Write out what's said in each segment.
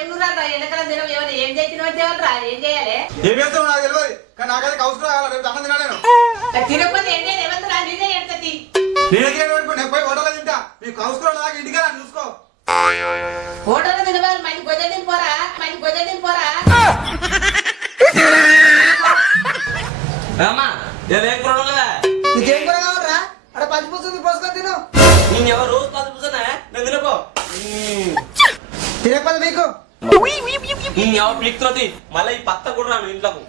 ఏం నువ్వు ఎండకాలం దినం ఏమైనా ఏం చేసినవా ఏం చేయాలి ఏం చేస్తావు నాకు తెలియదు కానీ నాకైతే కౌసుకురా రేపు అన్నం తినా నేను తినకపోతే ఏం చేయాలి ఏమంటారా నేనే ఎడతీ నేనే పెట్టుకుని పోయి హోటల్లో తింటా నీ కౌసుకురా నాకు ఇంటికి రా చూసుకో హోటల్లో తినవాలి మంచి గొజ్జ తినిపోరా నీకేం కూర కావాలరా అక్కడ పచ్చిపుచ్చుంది పోసుకొని తిను నేను రోజు పది పుసనే నేను తినపో తినకపోతే మీకు ఎవరు పీక్తున్నది మళ్ళీ ఈ పత్త కూడా రాను ఇంట్లోకు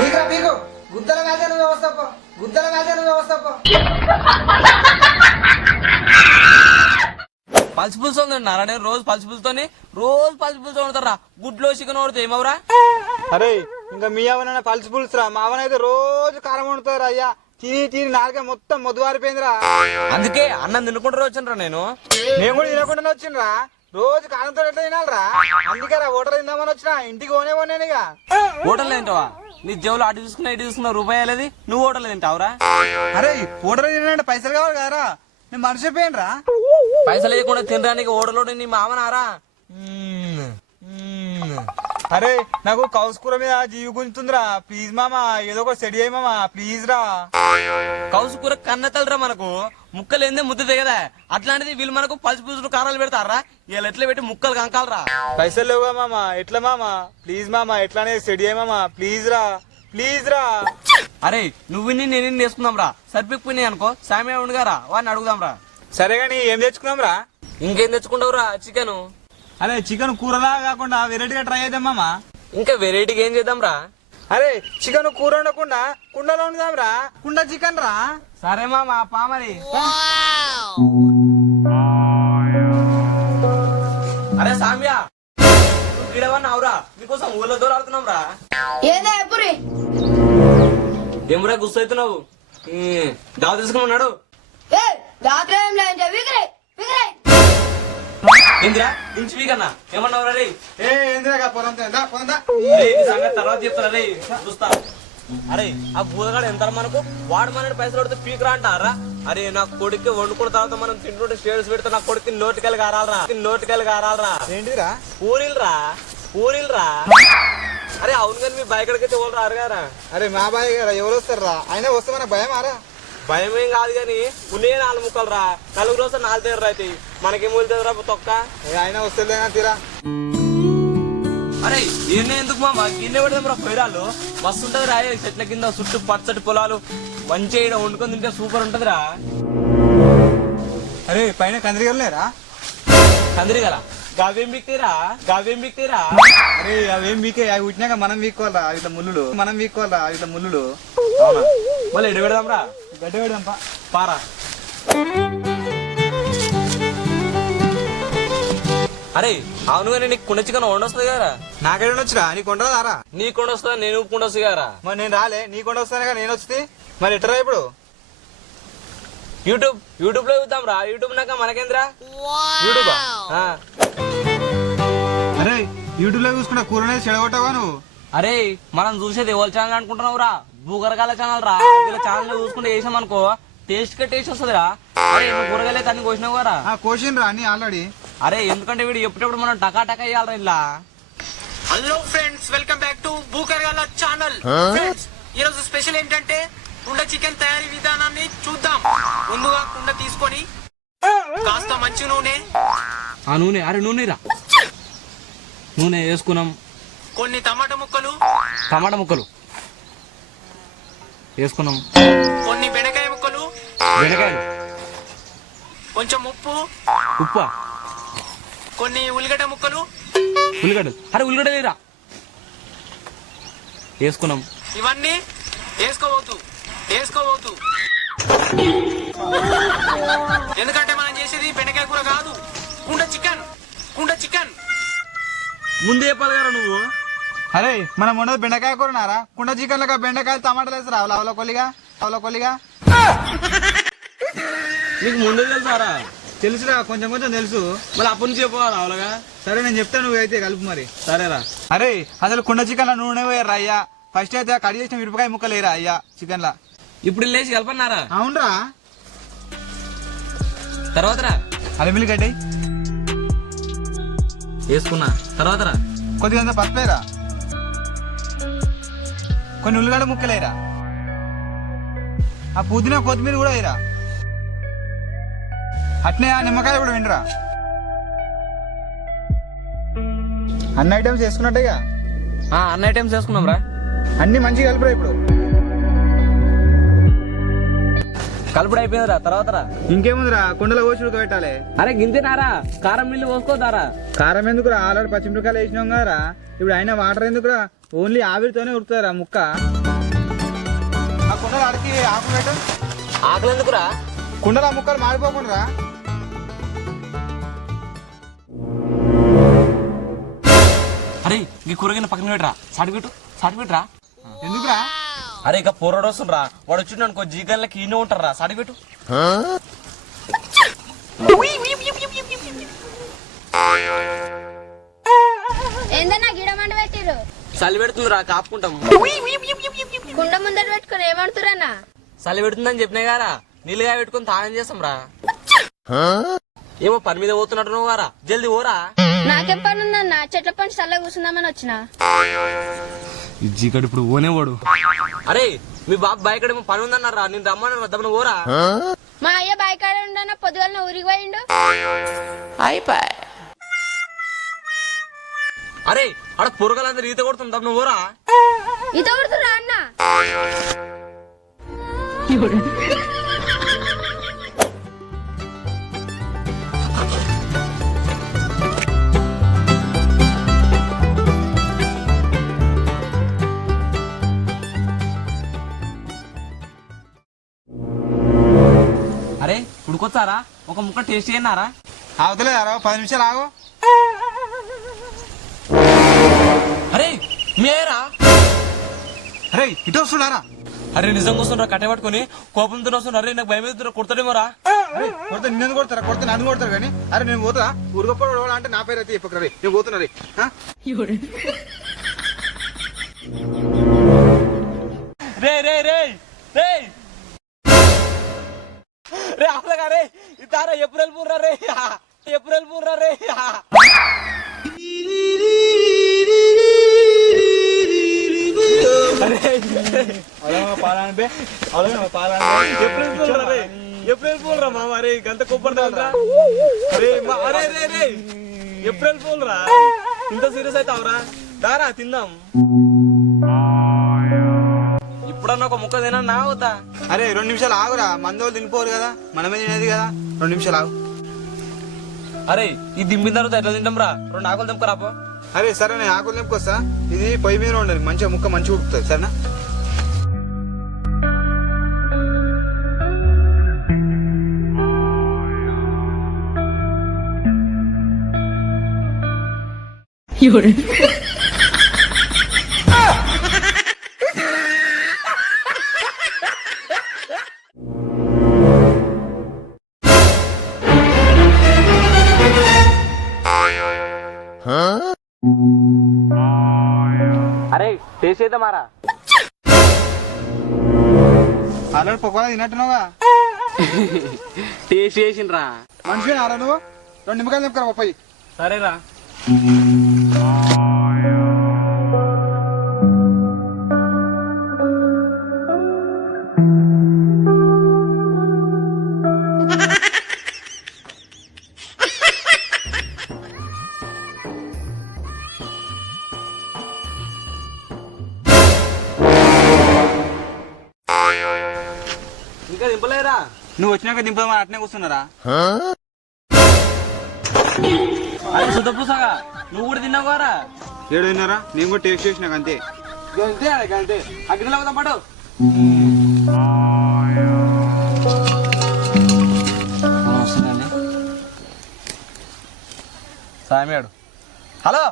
మీకురా మీకు గుద్దల వ్యాధి వ్యవస్థపో పల్సి పులుసు తిన్నారా నేను రోజు పల్సి పులుసుతోని రోజు పల్సి పులుసు వండుతారా గుడ్లో చికెన్ వండుతా ఏమవరా అరే ఇంకా మీ అవన పల్సి పులుసురా మా అవనైతే రోజు కారం వండుతారు అయ్యా తిని నాలుక మొత్తం మొద్దువారిపోయిందిరా అందుకే అన్నం తినుకుంటూ వచ్చానరా నేను కూడా తినకుండా వచ్చిండ్రా రోజు కారంతో ఎట్లా తినాలరా అందుకే హోటల్ తిందామని వచ్చిన ఇంటికి పోనే ఇక హోటల్ తింటావా నీ జేబులో అటు చూసుకున్న రూపాయలది నువ్వు హోటల్ తింటావురా అరే హోటల్ తినంటే పైసలు కావాలి కదరా నేను మర్చిపోయానురా పైసలు లేకుండా తినడానికి హోటల్లో నీ మామనారా అరే నాకు కౌసు కూర మీద జీవి గుంజుతుందిరా ప్లీజ్ మామా ఏదో ఒక సెడి అయ్యి మామా ప్లీజ్ రా కౌసు కూర కన్నతలరా మనకు ముక్కలు ఏందే ముద్దుదే కదా అట్లాంటిది వీళ్ళు మనకు పలుసు పూసులు కారాలు పెడతారా వీళ్ళు ఎట్లా పెట్టి ముక్కలు కంకాలరా పైసలు లేవుగా మామా ఎట్లా మామా ప్లీజ్ మామా ఎట్లానే సెడి అయ్యి మామా ప్లీజ్ రా అరే నువ్వు నేను వేసుకుందాం రా సరిపోయినాయి అనుకో సామే ఉండగారా వాడిని అడుగుదాం రా సరే గాని ఏం తెచ్చుకున్నాం రా ఇంకేం తెచ్చుకుంటావురా చికెన్ అరే చికెన్ కూరలా కాకుండా వెరైటీగా ట్రై చేద్దాం మామా ఇంకా వెరైటీగా ఏం చేద్దాం రా అరే చికెన్ కూర వండకుండా కుండలో వండుదాం రా కుండ చికెన్ రా సరే మామా పామరి అరే సామ్యా గిడవన్నావురా మీకోసం ఊళ్ళో దూరాడుతున్నాం రా ఏమరా గుర్తు అవుతున్నావు దావ తీసుకుని ఉన్నాడు ఏందిరా ఇంచు వీకన్నా ఏమన్నావురా రే సంగతి తర్వాత చెప్తారా రే చూస్తా అరే ఆ బూదగాడు ఎంత మనకు వాడు మన పైసలు పడితే పీకరా అంటారా అరే నా కొడుకు వండుకున్న తర్వాత మనం తింటుంటే స్టేటస్ పెడితే నా కొడుకు నోటికెళ్ళి కారాలరా ఏంటిరా పూరిల్రా అరే అవును కానీ మీ బైక్ అడిగితే ఎవరు రారు గారా అరే మా బాయ్ గారా ఎవరు వస్తారు రా అయినా వస్తే మన భయం ఆరా భయం ఏం కాదు కానీ ఉన్నే 4 ముక్కలు రా నలుగురు రోజు 4 తీరు అవుతాయి మనకేం వెళ్తుంది తొక్క అయినా వస్తలేనా తీరా అరే ఈయన ఎందుకు మా గిన్నె పెడదాం రా పొయ్యరాళ్ళు మస్తు ఉంటది రా చెట్ల కింద చుట్టూ పచ్చటి పొలాలు మంచిగా వండుకొని తింటే సూపర్ ఉంటదిరా అరే పైన కందిరిగలేరా కందిరిగల గవేం బిక్తీరా అరే అవేం వీకే అవి ఉట్టినాక మనం వీక్కోవాలరా ఇట్లా ముళ్ళులు అవునా మళ్ళీ ఎడ పెడదాం రా గడ్డ పెడదాం పారా అరే అవును కానీ నీకు కుండ చికెన్ వండొస్తుంది కదా నాకేడ వచ్చిరా నీ కొండరారా నీ కొండ వస్తుందా నేను కుండ వస్తుంది కదా మరి నేను రాలే నీ కొండ వస్తానే నేను వస్తే మరి ఎట్టరా ఇప్పుడు యూట్యూబ్ లో చూద్దాం రా యూట్యూబ్ నాక మనకేంద్రా యూట్యూబా అరే యూట్యూబ్ లో చూసుకున్నా కూరనే చెడగొట్టావా నువ్వు అరే మనం చూసేది ఎవరి ఛానల్ అనుకుంటున్నావు రా భూగరగాల ఛానల్ రా వీళ్ళ ఛానల్ చూసుకుంటే వేసాం అనుకో టేస్ట్ వస్తుంది రా అరే నువ్వు కూరగాయలు అన్ని కోసినావు కదా కోషన్ రా అని ఆల్రెడీ అరే ఎందుకంటే వీడు ఎప్పుడెప్పుడు మనం టకా వేయాలరా ఇలా hello friends welcome back to భూకరగాల ఛానల్ ఫ్రెండ్స్ ఈ రోజు స్పెషల్ ఏంటంటే కుండ చికెన్ తయారీ విధానాన్ని చూద్దాం. ముందుగా కుండ తీసుకొని కాస్త మంచి నూనె అరే నూనె నూనె వేసుకున్నాం. కొన్ని టమాటా ముక్కలు వేసుకున్నాం. కొన్ని బెండకాయ ముక్కలు, కొంచెం ఉప్పు, కొన్ని ఉల్లిగడ్డ ముక్కలు, ఉల్లిగడ్డ లేరా వేసుకున్నాం. ఇవన్నీ వేసుకోవద్దు ఎందుకంటే మనం చేసేది బెండకాయ కూర కాదు, కుండ చికెన్. ముందు చెప్పాలి కదా నువ్వు. అరే మనం ఉండదు బెండకాయ కూరనారా, కుండ చికెన్ లక బెండకాయలు టమాటాలు వేసి రావుల కొల్లిగా నీకు ముందు తెలుసారా? తెలుసురా, కొంచెం తెలుసు. మళ్ళీ అప్పటి నుంచి చెప్పాలి రావులగా. సరే నేను చెప్తాను, నువ్వు అయితే కలుపు మరి. సరేరా. అరే అసలు కుండ చికెన్ లా నూనె పోయారా అయ్యా. ఫస్ట్ అయితే కడి చేసిన మిరపకాయ ముక్కలు వేయరా అయ్యా చికెన్ లా. ఇప్పుడు లేచి కలపన్నారా? అవునరా. తర్వాత అల్లం గడ్డ వేసుకున్నా. తర్వాత కొద్దిగా అంత పసుపేరా, కొన్ని ఉల్లిగడ్డ ముక్కలేరా, ఆ పుదీనా కొత్తిమీర కూడా వేయరా, అట్నే ఆ నిమ్మకాయ కూడా వినరా. అన్ని ఐటమ్స్ వేసుకున్నట్టేగా? అన్ని ఐటమ్స్ వేసుకున్నాం రా. అన్ని మంచిగా కలిపిరా. ఇప్పుడు కలుపుడు అయిపోయిందిరా, తర్వాత రా. ఇంకేముందిరా, కుండలో పోసి ఉడకబెట్టాలి. అరే గింతేనారా, కారం నీళ్ళు పోసుకోదారా. కారం ఎందుకురా, ఆల్రెడీ పచ్చిమిరకాయలు వేసినాం కదరా. ఇప్పుడు అయినా వాటర్ ఎందుకురా, ఓన్లీ ఆవిరితోనే ఉడుకుతారా ముక్క. ఆ కుండలు అడికి ఆకు పెట్టు. ఆకలి ఎందుకురా? కుండలు ఆ ముక్కలు మాడిపోకుండా. అరే ఈ కూరగాయల పక్కన పెట్టరా, సాటిపెట్టురా. ఎందుకురా? అరే ఇక పోరాడు వస్తుండ్రా, వాడు వచ్చి అనుకో జీగన్లకి ఈయన ఉంటారా, సాటిపెట్టు. ఏందన్నా గిడమంట పెట్టిరు? చలి పెడుతుందిరా, కాపుకుంటాం. కుండ ముందర పెట్టుకుని ఏమంటురన్నా? చలి పెడుతుందని చెప్పినా గారా, నీళ్ళుగా పెట్టుకుని తాగం చేస్తాం రా. ఏమో పని మీద పోతున్నట్టు నువ్వు గారా, జల్దీ పోరా. నాకేం పని ఉందన్నా, చెట్ల పని చల్ల కూర్చుందామని వచ్చిన. ఈ జీకడు ఇప్పుడు ఓనేవాడు. అరే మీ బాబు బయకడేమో పని ఉందన్నారా, నేను రమ్మన్నా దమ్మన పోరా. మా అయ్య బాయికాడ ఉండన్న, పొద్దుగాల ఊరికి పోయిండు. అరే ఆడ పొరగలందరూ ఈత కొడుతుంది, దమ్మన పోరా. ఈత కొడుతురా అన్న? అరే ఉడుకొచ్చారా, ఒక ముక్క టేస్ట్ చేయన్నారా? అవతలేదారా, 10 నిమిషాలు ఆగు. అరే మీరా? అరే ఇటు వస్తున్నారా? అరే నిజంగా వస్తుండ్రా, కట్ట పట్టుకుని కోపంతో వస్తుండ్రా. అరే నాకు భయం అవుతుండ్రా, కొడతాడేమోరా. అరే కొడితే నిన్ను కొడతారా, కొడితే నన్ను కొడతారు కానీ. అరే నేను పోతా, ఊరుగొప్ప అంటే నా పేరు అయితే చెప్పకరా. నేను పోతున్నా రే. రే రే రే రే రే అసలుగా రే ఇతారా ఎప్పుడు వెళ్ళిపోర్రా రే, ఎప్పుడు వెళ్ళిపోర్రా రే. ఎప్పుడు వెళ్ళిపోరా మామ, రే గంత కొబ్బరిరా. అరే రే రే ఎప్పుడు వెళ్ళిపోరా, ఇంత సీరియస్ అవుతావురా. దారా తిందాం. ఇప్పుడన్నా ఒక ముక్క తినా నా అవుతా. అరే 2 నిమిషాలు ఆగురా, మందోళ్ళు తినిపోరు కదా, మనమే తినేది కదా. 2 నిమిషాలు ఆగు. అరే ఇది దింపిన తర్వాత ఎట్లా తింటాం రా, 2 ఆకులు దింపరాపో. అరే సరే నేను ఆకులు నింపుకొస్తా, ఇది పొయ్యి మీద ఉండాలి, మంచిగా ముక్క మంచిగా ఉడుకుతుంది సరేనా. అరే టేస్ట్ చేద్దామారా. ఆల్రెడీ పొగలా తిన్నట్టున్నావుగా. టేస్ట్ చేసిండ్రా. మనిషి ఆరా నువ్వు, 2 నిమ్మకాయలు నింపుకరా పప్పాయి. సరేరా. ఇంకా దింపలేరా? నువ్వు వచ్చినాక దింపమని అట్నే కూర్చున్నారా? అరే సుధపూసగా నువ్వు కూడా తిన్నావు కారా? 7 తిన్నారా, నేను కూడా టేస్ట్ చేసినాక అంతే. అంతే అంతే అగ్నిలో కదా పాటు. వస్తుందండి సామియాడు. హలో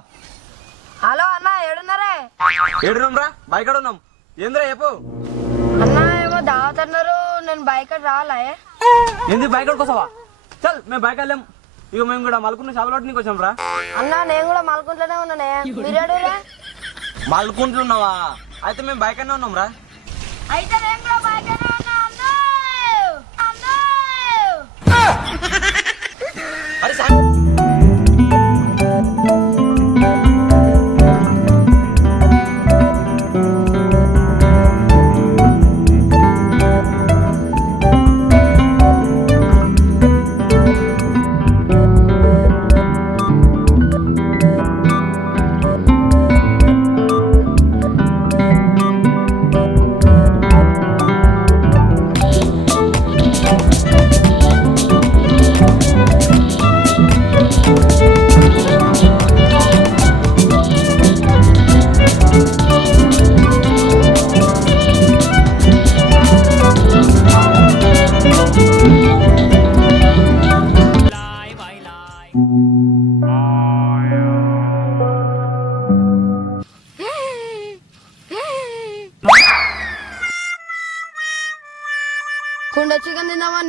హలో అన్న, ఏడున్నారే? ఏడున్నాం రా, బైక్ ఉన్నాం. ఏంద్రా చెప్పు. అన్న ఏమో దావత్ అన్నారు, నేను బైక్ రావాలా? ఏంది బైక్ కోసవా? చల్ మేము బైక్ వెళ్ళాం. ఇక మేము కూడా మలుకున్న చేపలు నీకు వచ్చాం రా. అన్న నేను కూడా మలుకుంటూనే ఉన్నానే, మీరేడురా? మలుకుంటున్నావా? అయితే మేము బైక్ అనే ఉన్నాం రా. అయితే నేను కూడా బైక్ అనే ఉన్నా. అరే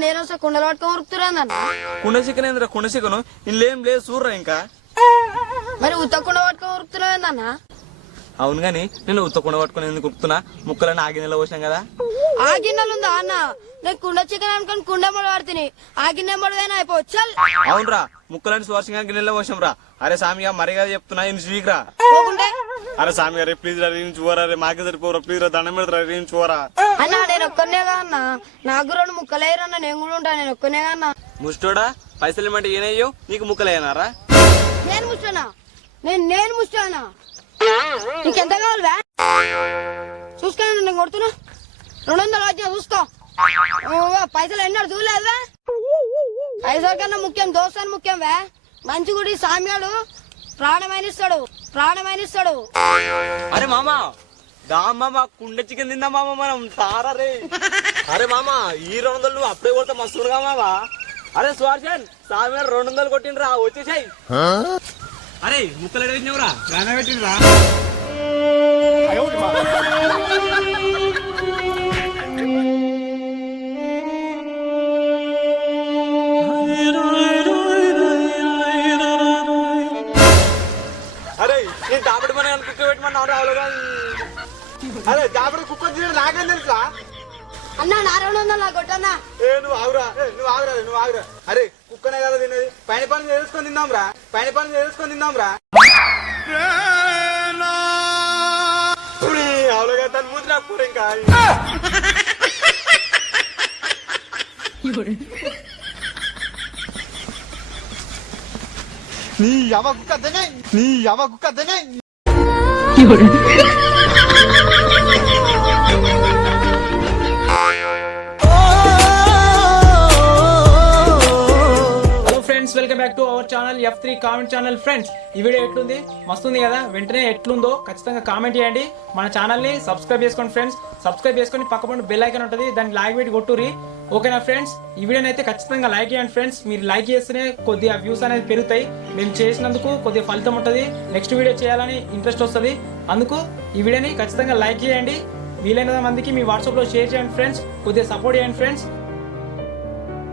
నేను వస్తే కుండలు పట్టుకొని ఉరుకుతురాందన్న. కుండ చికెన్ ఏంద్రా కుండ చికెన్ ఇంట్లో ఏం లేదు చూడరా ఇంకా. మరి ఉత్త కుండ పట్టుకొని ఉరుకుతురాందన్న. అవును గాని నేను ఉత్త కుండ పట్టుకుని ఎందుకు ఉప్పుతున్నా ముక్కలని ఆ గిన్నెలో పోసాం కదా. ఆ గిన్నెలు ఉందా అన్న? నేను కుండ చికెన్ అనుకుని కుండ మొడ పడుతుంది. ఆ గిన్నె మొడవేనా అయిపోవచ్చు. అవునరా ముక్కలని సువర్షంగా గిన్నెలో పోసాం రా. అరే స్వామి మరిగా చెప్తున్నా ఇన్ని స్వీక్ రా. పోకుంటే అరే స్వామి గారే ప్లీజ్ రా రీని చూవరా రే మాకే సరిపోరా ప్లీజ్ రా దండం పెడతారా రీని చూవరా. అన్న నేను ఒక్కనేగా అన్న. నాకు 2 ముక్కలేరన్న. నేను కూడా ఉంటా. నేను ఒక్కనేగా అన్న. ముష్టోడా పైసలు ఇవ్వమంటే ఏనయ్యో నీకు ముక్కలేనారా. నేను ముస్తానా? నేను ముస్తానా? నీకెంత కావాలి వే? చూసుకోండి నేను కొడుతున్నా. 200 వచ్చినా చూసుకో. పైసలు ఎన్నో చూడలేదా? పైసల కన్నా ముఖ్యం దోస్తాను ముఖ్యం వే. మంచి గుడి సామ్యాడు ప్రాణమైన ఇస్తాడు. అరే మామా దా మామా కుండ చికెన్ తిందా మామ మనం తారా రే. అరే మామా ఈ 200 నువ్వు అప్పుడే కొడితే మస్తుడుగా మామా. అరే సువర్షన్ స్వామి 200 కొట్టిండ్రా వచ్చేసాయి. అరే ముక్కలు ఎడవిచ్చినవురా పెట్టిండ్రా. అరే నేను టాపటి మన కుక్క పెట్టమన్నా రావులుగా. అరే జాబర్ కుక్క తినడం నాకేం తెలుసా? అన్న నా 200 నాకు కొట్టన్నా. నువ్వు ఆగురా నువ్వు ఆగురా. అరే కుక్కనే కదా తినేది. పైన పని తెలుసుకొని తిందాంరా. అవులుగా దాని మూతి నాకు కూర ఇంకా. నీ యవ కుక్క తినే. Friends welcome back to our channel F3 comment channel. Friends ఈ వీడియో ఎట్లుంది? మస్తుంది కదా? వెంటనే ఎట్లుందో ఖచ్చితంగా కామెంట్ చేయండి. మన ఛానల్ ని సబ్స్క్రైబ్ చేసుకోండి ఫ్రెండ్స్. సబ్స్క్రైబ్ చేసుకొని పక్కన బెల్ ఐకాన్ ఉంటుంది, దాన్ని లైక్ పెట్టి కొట్టుర్రి. ఓకేనా ఫ్రెండ్స్? ఈ వీడియోని అయితే ఖచ్చితంగా లైక్ చేయండి ఫ్రెండ్స్. మీరు లైక్ చేస్తేనే కొద్దిగా వ్యూస్ అనేది పెరుగుతాయి. మేము చేసినందుకు కొద్దిగా ఫలితం ఉంటుంది. నెక్స్ట్ వీడియో చేయాలని ఇంట్రెస్ట్ వస్తుంది. అందుకు ఈ వీడియోని ఖచ్చితంగా లైక్ చేయండి. వీలైన మందికి మీ వాట్సాప్ లో షేర్ చేయండి ఫ్రెండ్స్. కొద్దిగా సపోర్ట్ చేయండి ఫ్రెండ్స్.